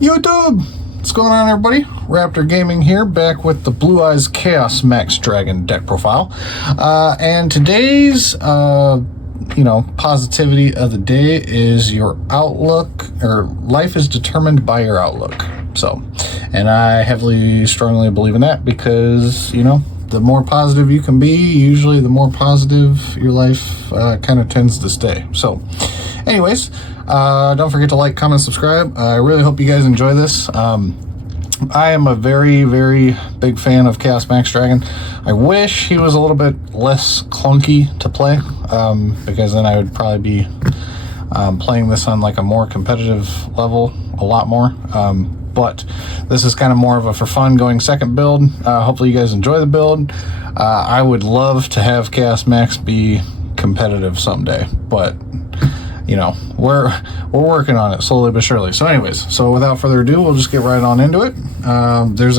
YouTube! What's going on, everybody? Raptor Gaming here, back with the Blue Eyes Chaos Max Dragon deck profile. And today's, positivity of the day is your outlook, or life is determined by your outlook. So, and I heavily, strongly believe in that because, the more positive you can be, usually the more positive your life kind of tends to stay. So, anyways, don't forget to like, comment, subscribe. I really hope you guys enjoy this. I am a very, very big fan of Chaos Max Dragon. I wish he was a little bit less clunky to play, because then I would probably be playing this on like a more competitive level a lot more. But this is kind of more of a for fun going second build. Hopefully you guys enjoy the build. I would love to have Chaos Max be competitive someday, but we're working on it slowly but surely. So anyways, so without further ado, we'll just get right on into it. There's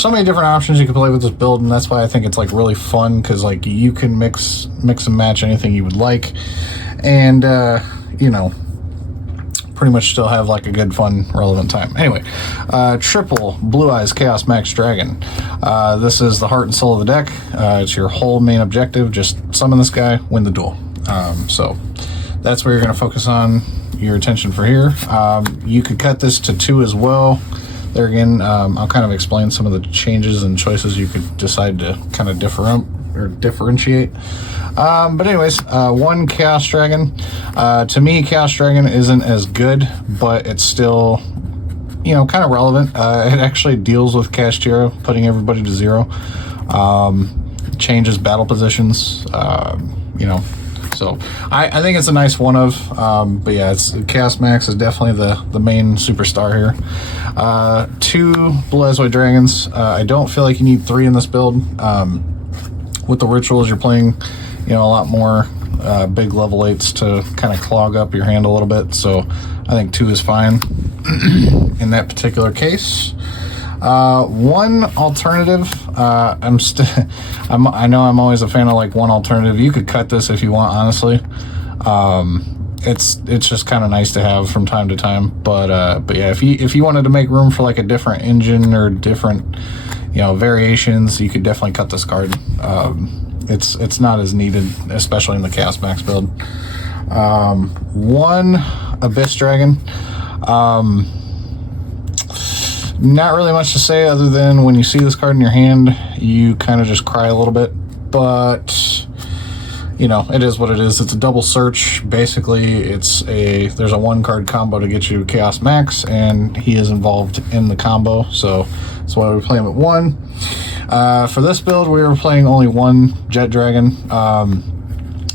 so many different options you can play with this build, and that's why I think it's like really fun, because like you can mix and match anything you would like, and pretty much still have like a good, fun, relevant time. Anyway, triple Blue Eyes Chaos Max Dragon. This is the heart and soul of the deck. It's your whole main objective. Just summon this guy, win the duel. So that's where you're going to focus on your attention for here. You could cut this to 2 as well. There again, I'll kind of explain some of the changes and choices you could decide to kind of differentiate. But anyways, 1 Chaos Dragon. To me, Chaos Dragon isn't as good, but it's still, kind of relevant. It actually deals with Cashtira, putting everybody to 0. Changes battle positions, So I think it's a nice one of, but yeah, Chaos Max is definitely the main superstar here. 2 Blue Eyes White Dragons. I don't feel like you need 3 in this build. With the rituals, you're playing, a lot more big level 8s to kind of clog up your hand a little bit. So I think 2 is fine in that particular case. 1 alternative. I know I'm always a fan of like 1 alternative. You could cut this if you want, honestly. It's just kind of nice to have from time to time. But yeah, if you wanted to make room for like a different engine or different, variations, you could definitely cut this card. It's not as needed, especially in the Chaos Max build. 1 Abyss Dragon. Not really much to say other than when you see this card in your hand, you kind of just cry a little bit. But, it is what it is. It's a double search. Basically, there's a 1 card combo to get you Chaos Max, and he is involved in the combo. So that's why we're playing with 1. For this build, we were playing only 1 Jet Dragon.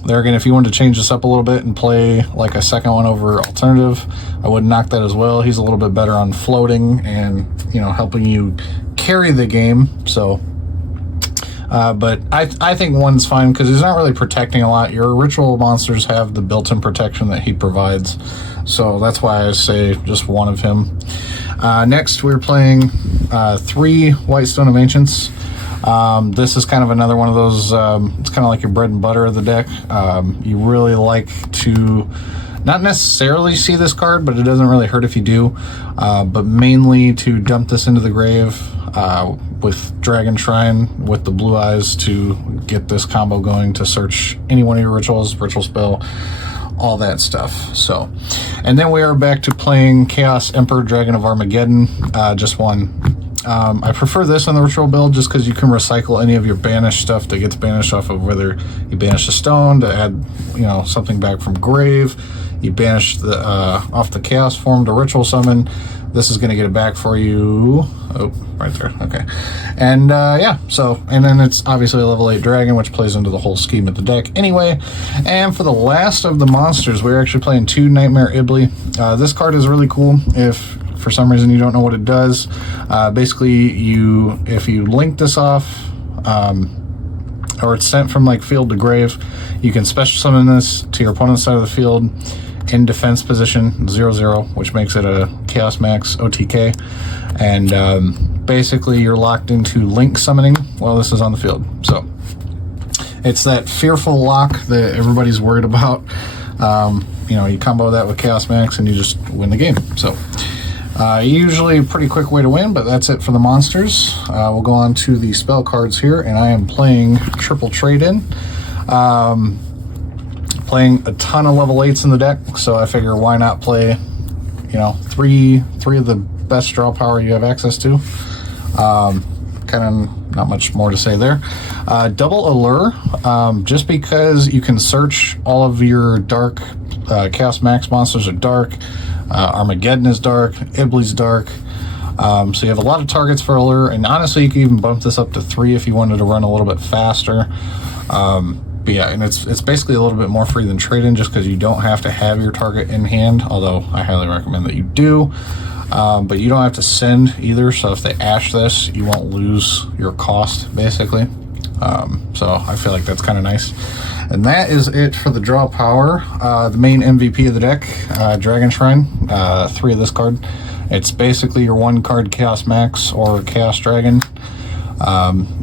There again, if you wanted to change this up a little bit and play like a second one over alternative, I would knock that as well. He's a little bit better on floating and, helping you carry the game. So, but I think 1's fine because he's not really protecting a lot. Your ritual monsters have the built-in protection that he provides. So that's why I say just 1 of him. Next, we're playing 3 White Stone of Ancients. This is kind of another one of those, it's kind of like your bread and butter of the deck. You really like to not necessarily see this card, but it doesn't really hurt if you do, but mainly to dump this into the grave with Dragon Shrine with the Blue Eyes to get this combo going to search any one of your rituals, ritual spell, all that stuff. So, and then we are back to playing Chaos Emperor Dragon of Armageddon, just 1. I prefer this on the ritual build just because you can recycle any of your banished stuff that gets banished off of, whether you banish a stone to add, something back from grave, you banish the off the chaos form to ritual summon. This is going to get it back for you. Oh, right there. Okay. And yeah, so, and then it's obviously a level 8 dragon, which plays into the whole scheme of the deck anyway. And for the last of the monsters, we're actually playing 2 Nightmare Ibli. This card is really cool if for some reason you don't know what it does. Basically, if you link this off, or it's sent from like field to grave, you can special summon this to your opponent's side of the field in defense position 0/0, which makes it a Chaos Max OTK. And basically, you're locked into link summoning while this is on the field. So it's that fearful lock that everybody's worried about. You combo that with Chaos Max and you just win the game. So Usually a pretty quick way to win, but that's it for the monsters. We'll go on to the spell cards here, and I am playing triple trade-in. Playing a ton of level 8s in the deck, so I figure why not play, you know, three of the best draw power you have access to. Kind of not much more to say there. Double Allure, just because you can search all of your dark Chaos Max monsters are dark. Armageddon is dark. Ibli's dark. So you have a lot of targets for Allure, and honestly you can even bump this up to 3 if you wanted to run a little bit faster. But yeah, and it's basically a little bit more free than trade-in, just because you don't have to have your target in hand, although I highly recommend that you do. But you don't have to send either, so if they ash this, you won't lose your cost, basically. So I feel like that's kind of nice. And that is it for the draw power. The main MVP of the deck, Dragon Shrine, 3 of this card. It's basically your 1-card Chaos Max or Chaos Dragon.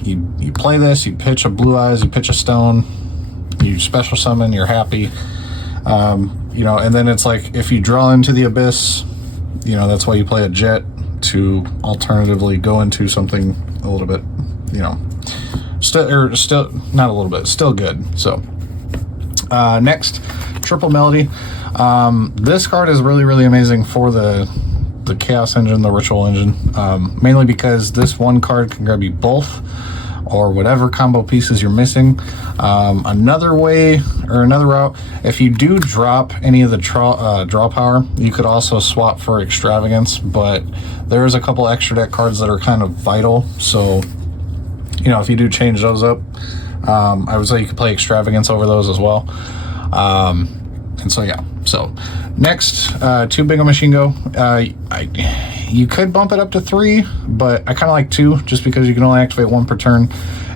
You play this, you pitch a Blue Eyes, you pitch a Stone, you special summon, you're happy. You know, and then it's like, if you draw into the Abyss, you know, that's why you play a Jet, to alternatively go into something a little bit, you know, still not a little bit, still good. So next, Triple Melody. This card is really amazing for the Chaos Engine, the Ritual Engine, mainly because this 1 card can grab you both, or whatever combo pieces you're missing. Another way, or another route, if you do drop any of the draw power, you could also swap for Extravagance, but there's a couple extra deck cards that are kind of vital, so, you know, if you do change those up, I would say you could play Extravagance over those as well. And so yeah, so next, 2 Bingo Machine Go. You could bump it up to 3, but I kind of like 2, just because you can only activate 1 per turn,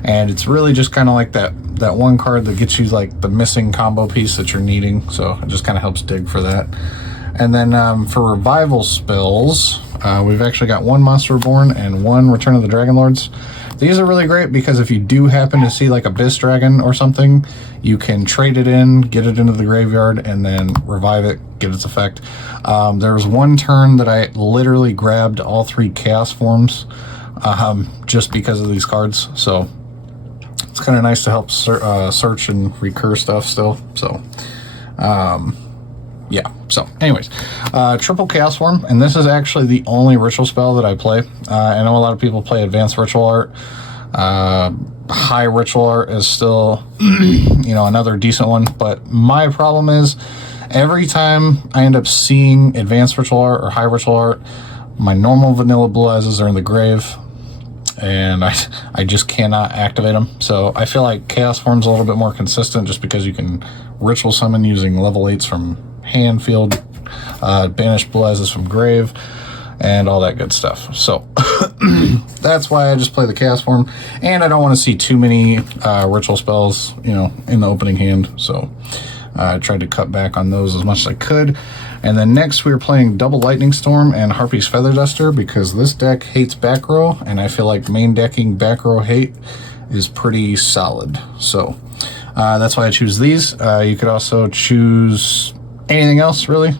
and it's really just kind of like that 1 card that gets you like the missing combo piece that you're needing, so it just kind of helps dig for that. And then for revival spells, we've actually got 1 Monster Reborn and 1 Return of the Dragon Lords. These are really great because if you do happen to see like Abyss Dragon or something, you can trade it in, get it into the graveyard, and then revive it, get its effect. There was 1 turn that I literally grabbed all 3 Chaos forms just because of these cards, so it's kind of nice to help search and recur stuff still. So yeah, so anyways, triple Chaos Form, and this is actually the only ritual spell that I play. I know a lot of people play Advanced Ritual Art. High Ritual Art is still, you know, another decent one, but my problem is every time I end up seeing Advanced Ritual Art or High Ritual Art, my normal vanilla Blue Eyes are in the grave, and I just cannot activate them. So I feel like Chaos Form's a little bit more consistent, just because you can ritual summon using level 8s from hand, field, banish Blue Eyes from grave, and all that good stuff. So that's why I just play the Chaos Form, and I don't want to see too many ritual spells, you know, in the opening hand, so I tried to cut back on those as much as I could. And then next we were playing double Lightning Storm and Harpy's Feather Duster, because this deck hates back row, and I feel like main decking back row hate is pretty solid. So that's why I choose these. You could also choose anything else, really.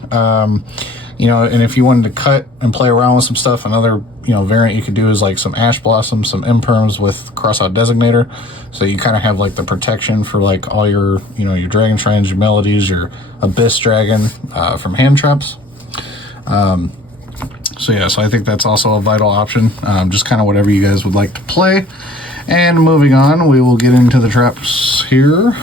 You know, and if you wanted to cut and play around with some stuff, another, you know, variant you could do is like some Ash Blossom, some Imperms with Crossout Designator. So you kind of have like the protection for like all your, you know, your Dragon Shrines, your Melodies, your Abyss Dragon from hand traps. So yeah, so I think that's also a vital option. Just kind of whatever you guys would like to play. And moving on, we will get into the traps here.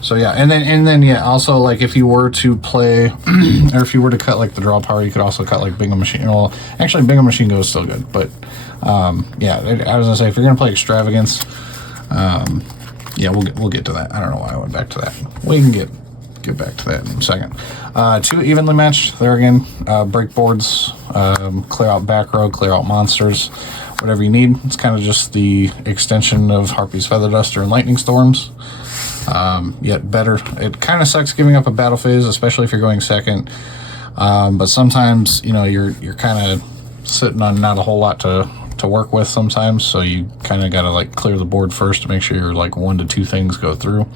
So yeah, and then yeah, also like if you were to play, or if you were to cut like the draw power, you could also cut like Bingo Machine. Well, actually Bingo Machine Go is still good, but yeah, I was gonna say if you're gonna play Extravagance, yeah, we'll get to that. I don't know why I went back to that. We can get back to that in a second. 2 evenly matched. There again, break boards, clear out back row, clear out monsters, whatever you need. It's kind of just the extension of Harpy's Feather Duster and Lightning Storms. Yet better. It kind of sucks giving up a battle phase, especially if you're going second. But sometimes, you know, you're kind of sitting on not a whole lot to work with sometimes, so you kind of got to like clear the board first to make sure you're like 1 to 2 things go through.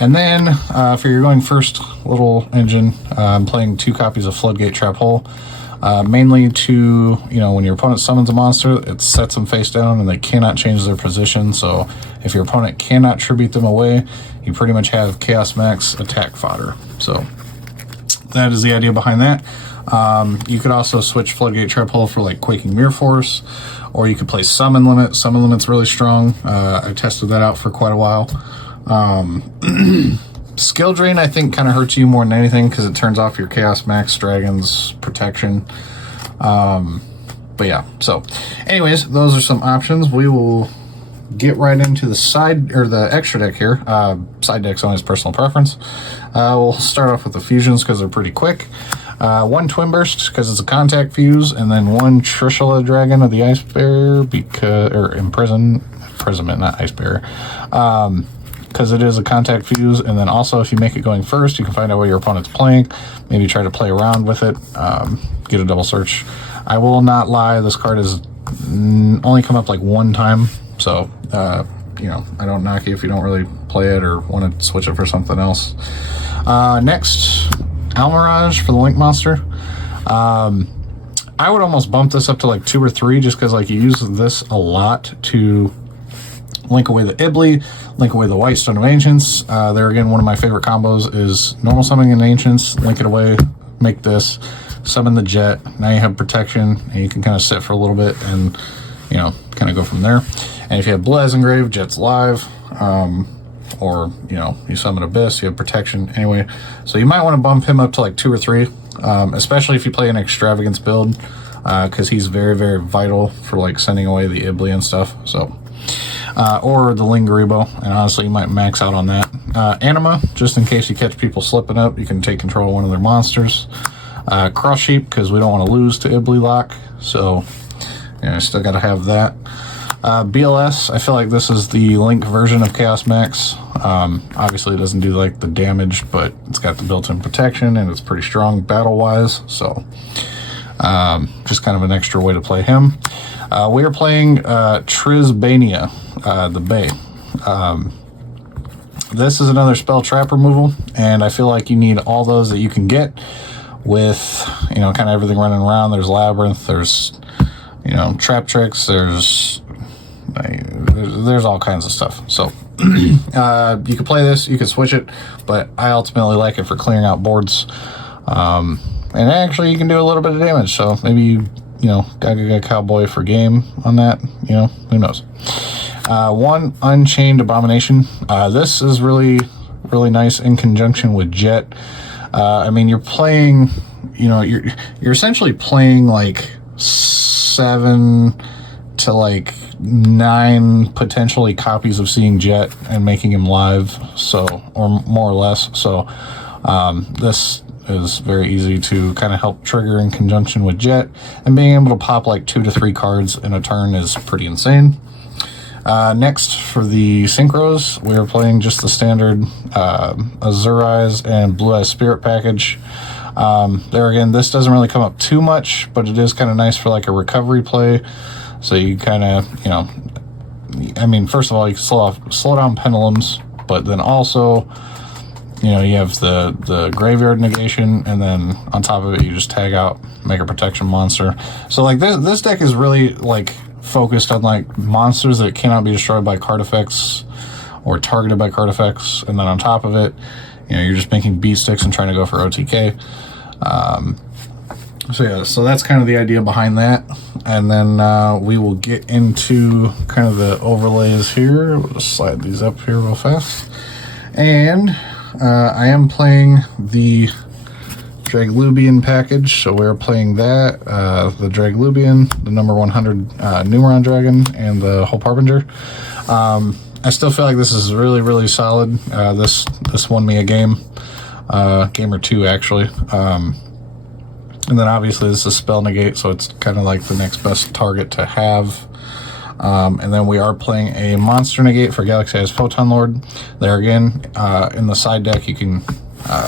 And then for your going first little engine, I'm playing 2 copies of Floodgate Trap Hole. Mainly to, when your opponent summons a monster, it sets them face down and they cannot change their position. So if your opponent cannot tribute them away, you pretty much have Chaos Max attack fodder. So that is the idea behind that. You could also switch Floodgate Trap Hole for like Quaking Mirror Force, or you could play Summon Limit. Summon Limit's really strong. I tested that out for quite a while. Skill Drain, I think, kind of hurts you more than anything because it turns off your Chaos Max Dragon's protection. But yeah, so anyways, those are some options. We will get right into the side, or the extra deck here. Side deck's on his personal preference. We'll start off with the fusions because they're pretty quick. 1 Twin Burst because it's a contact fuse, and then 1 Trishula Dragon of the Ice Bearer, or imprisonment, not Ice Bearer. Because it is a contact fuse. And then also, if you make it going first, you can find out what your opponent's playing, maybe try to play around with it, get a double search. I will not lie, this card has only come up like 1 time, so I don't knock you if you don't really play it or want to switch it for something else. Next, Almirage for the Link Monster. I would almost bump this up to like 2 or 3 just because like you use this a lot to link away the Ibly, link away the Whitestone of Ancients. There again, one of my favorite combos is normal summoning an Ancients, link it away, make this, summon the Jet. Now you have protection, and you can kind of sit for a little bit and, kind of go from there. And if you have Blue Eyes Engraved, Jet's live, or, you summon Abyss, you have protection. Anyway, so you might want to bump him up to like 2 or 3, especially if you play an Extravagance build, because he's very, very vital for like sending away the Ibly and stuff. So. Or the Lingaribo, and honestly you might max out on that. Anima, just in case you catch people slipping up, you can take control of one of their monsters. Cross Sheep, because we don't want to lose to Ibly Lock, so still got to have that. BLS, I feel like this is the Link version of Chaos Max. Obviously it doesn't do like the damage, but it's got the built-in protection, and it's pretty strong battle-wise, so just kind of an extra way to play him. We are playing Trizbania, the Bay. This is another spell trap removal, and I feel like you need all those that you can get with, kind of everything running around. There's Labyrinth, there's, Trap Tricks, there's all kinds of stuff. So you could play this, you could switch it, but I ultimately like it for clearing out boards. And actually you can do a little bit of damage, so maybe gotta get a Cowboy for game on that, who knows. 1 Unchained Abomination. This is really, really nice in conjunction with Jet. You're playing, you're essentially playing like 7 to like 9 potentially copies of Seeing Jet and making him live, so, or more or less. So this is very easy to kind of help trigger in conjunction with Jet, and being able to pop like 2 to 3 cards in a turn is pretty insane. Next, for the synchros, we are playing just the standard Azure Eyes and Blue Eyes Spirit package. There again, this doesn't really come up too much, but it is kind of nice for like a recovery play. So you kind of, first of all, you can slow down pendulums, but then also, you have the graveyard negation, and then on top of it, you just tag out, make a protection monster. So like this deck is really like focused on like monsters that cannot be destroyed by card effects or targeted by card effects, and then on top of it, you're just making beat sticks and trying to go for OTK. So that's kind of the idea behind that. And then we will get into kind of the overlays here. We'll just slide these up here real fast. And I am playing the Draglubian package, so we're playing that, the Draglubian, the number 100 Numeron Dragon, and the Hope Harbinger. I still feel like this is really, really solid. This won me a game or two, actually. And then obviously this is Spell Negate, so it's kind of like the next best target to have. And then we are playing a Monster Negate for Galaxy Eyes Photon Lord. There again, in the side deck, you can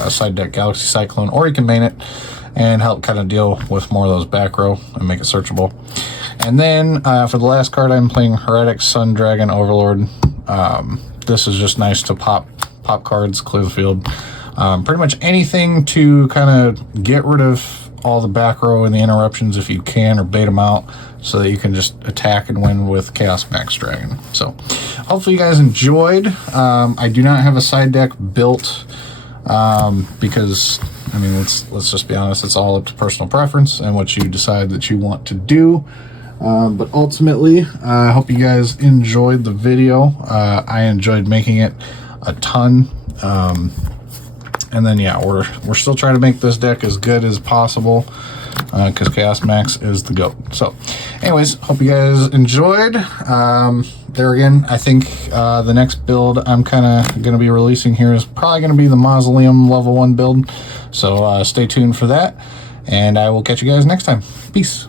side deck Galaxy Cyclone, or you can main it and help kind of deal with more of those back row and make it searchable. And then for the last card, I'm playing Heretic Sun Dragon Overlord. This is just nice to pop pop cards, clear the field. Pretty much anything to kind of get rid of all the back row and the interruptions if you can, or bait them out so that you can just attack and win with Chaos Max Dragon. So hopefully you guys enjoyed. I do not have a side deck built because, I mean, let's just be honest, it's all up to personal preference and what you decide that you want to do. But ultimately, I hope you guys enjoyed the video. I enjoyed making it a ton. And then, yeah, we're still trying to make this deck as good as possible because Chaos Max is the GOAT. So, anyways, hope you guys enjoyed. There again, I think the next build I'm kind of going to be releasing here is probably going to be the Mausoleum level 1 build. So, stay tuned for that, and I will catch you guys next time. Peace.